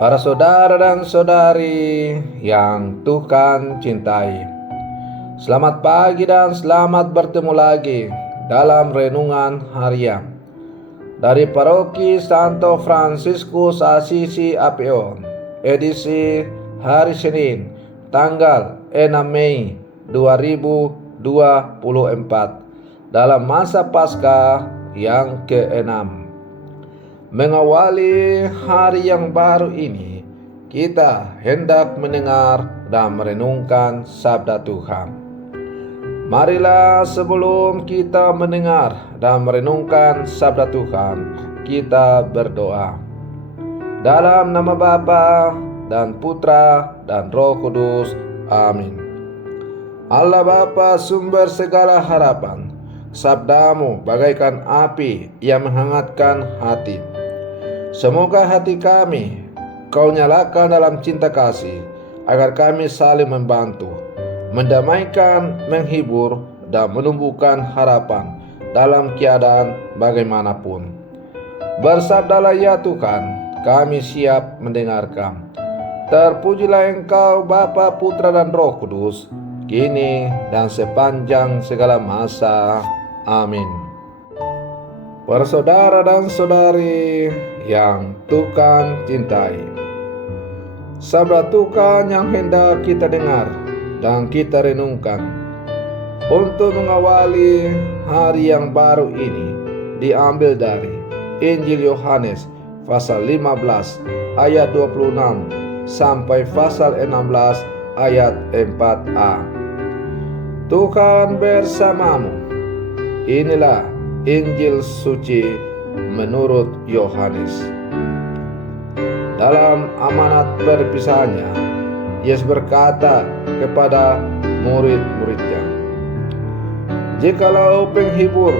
Para saudara dan saudari yang Tuhan cintai, selamat pagi dan selamat bertemu lagi dalam renungan harian dari Paroki Santo Fransiskus Assisi APO, edisi hari Senin, tanggal 6 Mei 2024, dalam masa Paskah yang ke-6. Mengawali hari yang baru ini, kita hendak mendengar dan merenungkan sabda Tuhan. Marilah sebelum kita mendengar dan merenungkan sabda Tuhan, kita berdoa. Dalam nama Bapa dan Putra dan Roh Kudus. Amin. Allah Bapa, sumber segala harapan, sabdamu bagaikan api yang menghangatkan hati. Semoga hati kami Kau nyalakan dalam cinta kasih, agar kami saling membantu, mendamaikan, menghibur, dan menumbuhkan harapan dalam keadaan bagaimanapun. Bersabdalah ya Tuhan, kami siap mendengarkan. Terpujilah Engkau Bapa, Putra, dan Roh Kudus, kini dan sepanjang segala masa. Amin. Para saudara dan saudari yang Tuhan cintai, sabda Tuhan yang hendak kita dengar dan kita renungkan untuk mengawali hari yang baru ini diambil dari Injil Yohanes pasal 15 ayat 26 sampai pasal 16 ayat 4a. Tuhan bersamamu. Inilah Injil suci menurut Yohanes. Dalam amanat perpisahannya, Yesus berkata kepada murid-muridnya, "Jikalau penghibur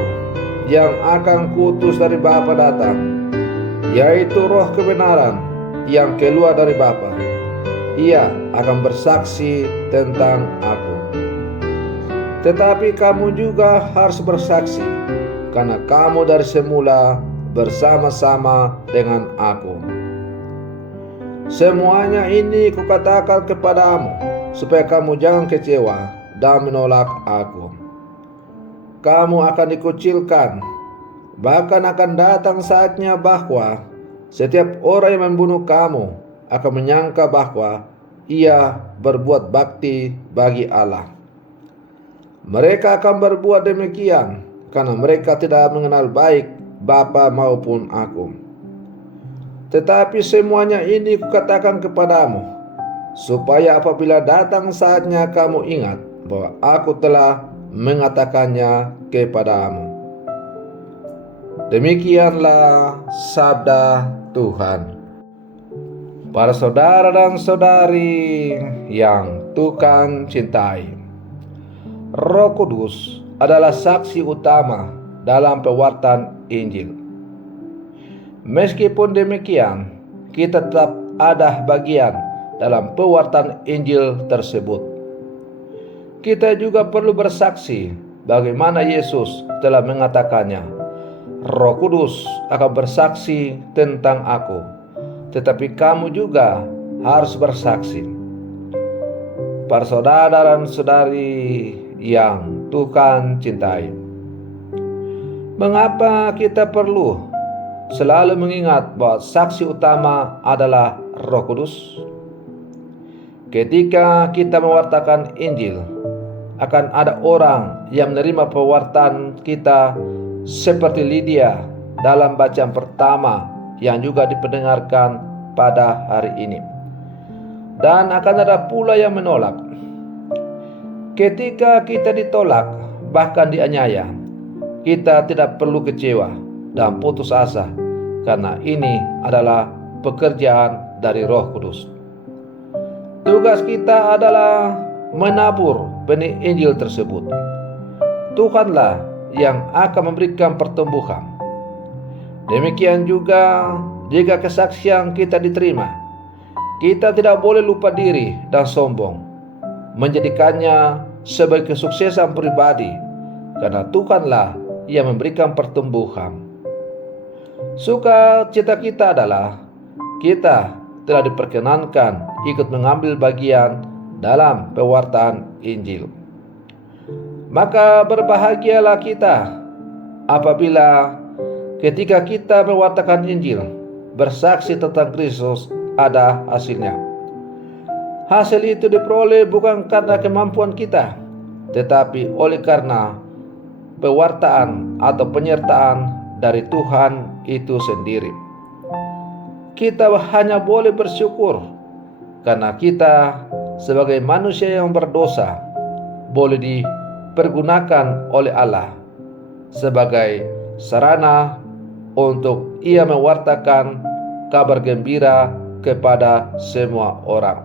yang akan kuutus dari Bapa datang, yaitu Roh kebenaran yang keluar dari Bapa, Ia akan bersaksi tentang Aku. Tetapi kamu juga harus bersaksi, karena kamu dari semula bersama-sama dengan Aku. Semuanya ini kukatakan kepadamu, supaya kamu jangan kecewa dan menolak Aku. Kamu akan dikucilkan, bahkan akan datang saatnya bahwa setiap orang yang membunuh kamu akan menyangka bahwa ia berbuat bakti bagi Allah. Mereka akan berbuat demikian karena mereka tidak mengenal baik Bapa maupun Aku. Tetapi semuanya ini kukatakan kepadamu, supaya apabila datang saatnya kamu ingat bahwa Aku telah mengatakannya kepadamu." Demikianlah sabda Tuhan. Para saudara dan saudari yang Tuhan cintai, Roh Kudus adalah saksi utama dalam pewartaan Injil. Meskipun demikian, kita tetap ada bagian dalam pewartaan Injil tersebut. Kita juga perlu bersaksi bagaimana Yesus telah mengatakannya, "Roh Kudus akan bersaksi tentang Aku, tetapi kamu juga harus bersaksi." Para saudara dan saudari yang Tuhan cintai, mengapa kita perlu selalu mengingat bahwa saksi utama adalah Roh Kudus? Ketika kita mewartakan Injil, akan ada orang yang menerima pewartaan kita, seperti Lydia dalam bacaan pertama yang juga dipendengarkan pada hari ini. Dan akan ada pula yang menolak. Ketika kita ditolak, bahkan dianiaya, kita tidak perlu kecewa dan putus asa, karena ini adalah pekerjaan dari Roh Kudus. Tugas kita adalah menabur benih Injil tersebut. Tuhanlah yang akan memberikan pertumbuhan. Demikian juga jika kesaksian kita diterima, kita tidak boleh lupa diri dan sombong, menjadikannya sebagai kesuksesan pribadi, karena Tuhanlah yang memberikan pertumbuhan. Sukacita kita adalah kita telah diperkenankan ikut mengambil bagian dalam pewartaan Injil. Maka berbahagialah kita apabila ketika kita mewartakan Injil, bersaksi tentang Kristus, ada hasilnya. Hasil itu diperoleh bukan karena kemampuan kita, tetapi oleh karena pewartaan atau penyertaan dari Tuhan itu sendiri. Kita hanya boleh bersyukur karena kita sebagai manusia yang berdosa boleh dipergunakan oleh Allah sebagai sarana untuk Ia mewartakan kabar gembira kepada semua orang.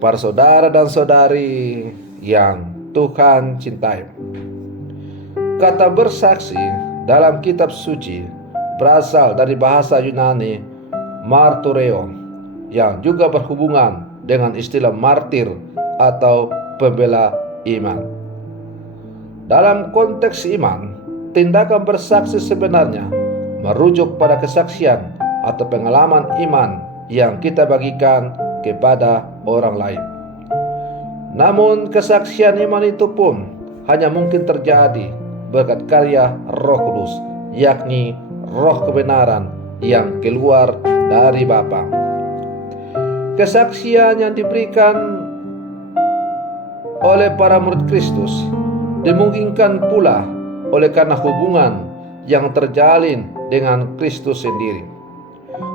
Para saudara dan saudari yang Tuhan cintai, kata bersaksi dalam kitab suci berasal dari bahasa Yunani martureo, yang juga berhubungan dengan istilah martir atau pembela iman. Dalam konteks iman, tindakan bersaksi sebenarnya merujuk pada kesaksian atau pengalaman iman yang kita bagikan kepada orang lain. Namun kesaksian iman itu pun hanya mungkin terjadi berkat karya Roh Kudus, yakni Roh kebenaran yang keluar dari Bapa. Kesaksian yang diberikan oleh para murid Kristus dimungkinkan pula oleh karena hubungan yang terjalin dengan Kristus sendiri.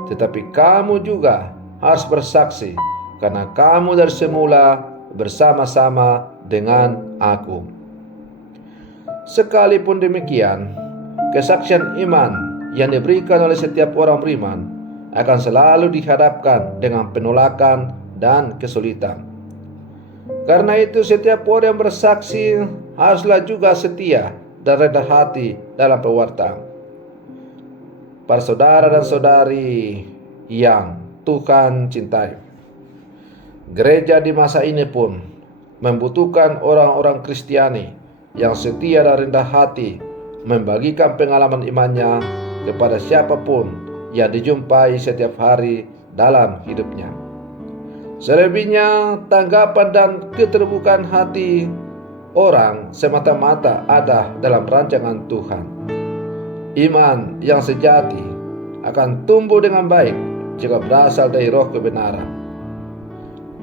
Tetapi kamu juga harus bersaksi karena kamu dari semula bersama-sama dengan aku. Sekalipun demikian, kesaksian iman yang diberikan oleh setiap orang beriman akan selalu dihadapkan dengan penolakan dan kesulitan. Karena itu setiap orang yang bersaksi haruslah juga setia dan rendah hati dalam pewartaan. Para saudara dan saudari yang Tuhan cintai, gereja di masa ini pun membutuhkan orang-orang Kristiani yang setia dan rendah hati membagikan pengalaman imannya kepada siapapun yang dijumpai setiap hari dalam hidupnya. Selebihnya, tanggapan dan keterbukaan hati orang semata-mata ada dalam rancangan Tuhan. Iman yang sejati akan tumbuh dengan baik jika berasal dari Roh kebenaran.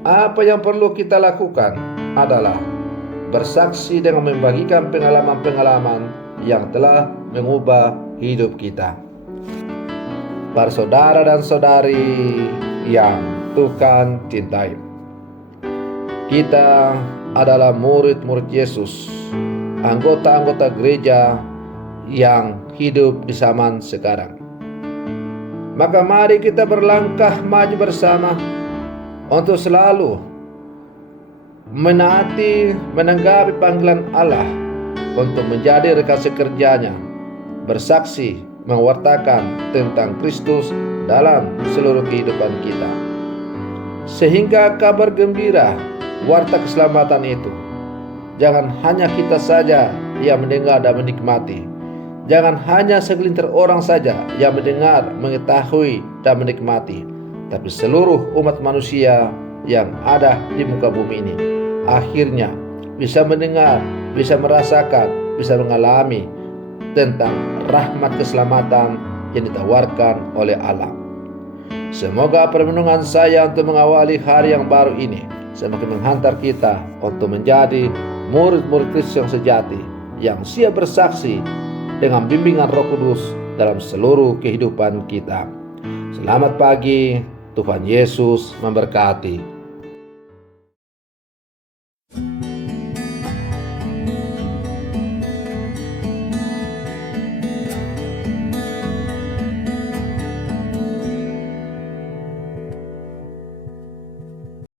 Apa yang perlu kita lakukan adalah bersaksi dengan membagikan pengalaman-pengalaman yang telah mengubah hidup kita. Para saudara dan saudari yang Tuhan cintai, kita adalah murid-murid Yesus, anggota-anggota gereja yang hidup di zaman sekarang. Maka mari kita berlangkah maju bersama untuk selalu menaati, menanggapi panggilan Allah untuk menjadi rekan sekerjanya, bersaksi, mewartakan tentang Kristus dalam seluruh kehidupan kita. Sehingga kabar gembira, warta keselamatan itu jangan hanya kita saja yang mendengar dan menikmati. Jangan hanya segelintir orang saja yang mendengar, mengetahui, dan menikmati, tapi seluruh umat manusia yang ada di muka bumi ini akhirnya bisa mendengar, bisa merasakan, bisa mengalami tentang rahmat keselamatan yang ditawarkan oleh Allah. Semoga permenungan saya untuk mengawali hari yang baru ini semakin menghantar kita untuk menjadi murid-murid Kristus yang sejati, yang siap bersaksi dengan bimbingan Roh Kudus dalam seluruh kehidupan kita. Selamat pagi, Tuhan Yesus memberkati.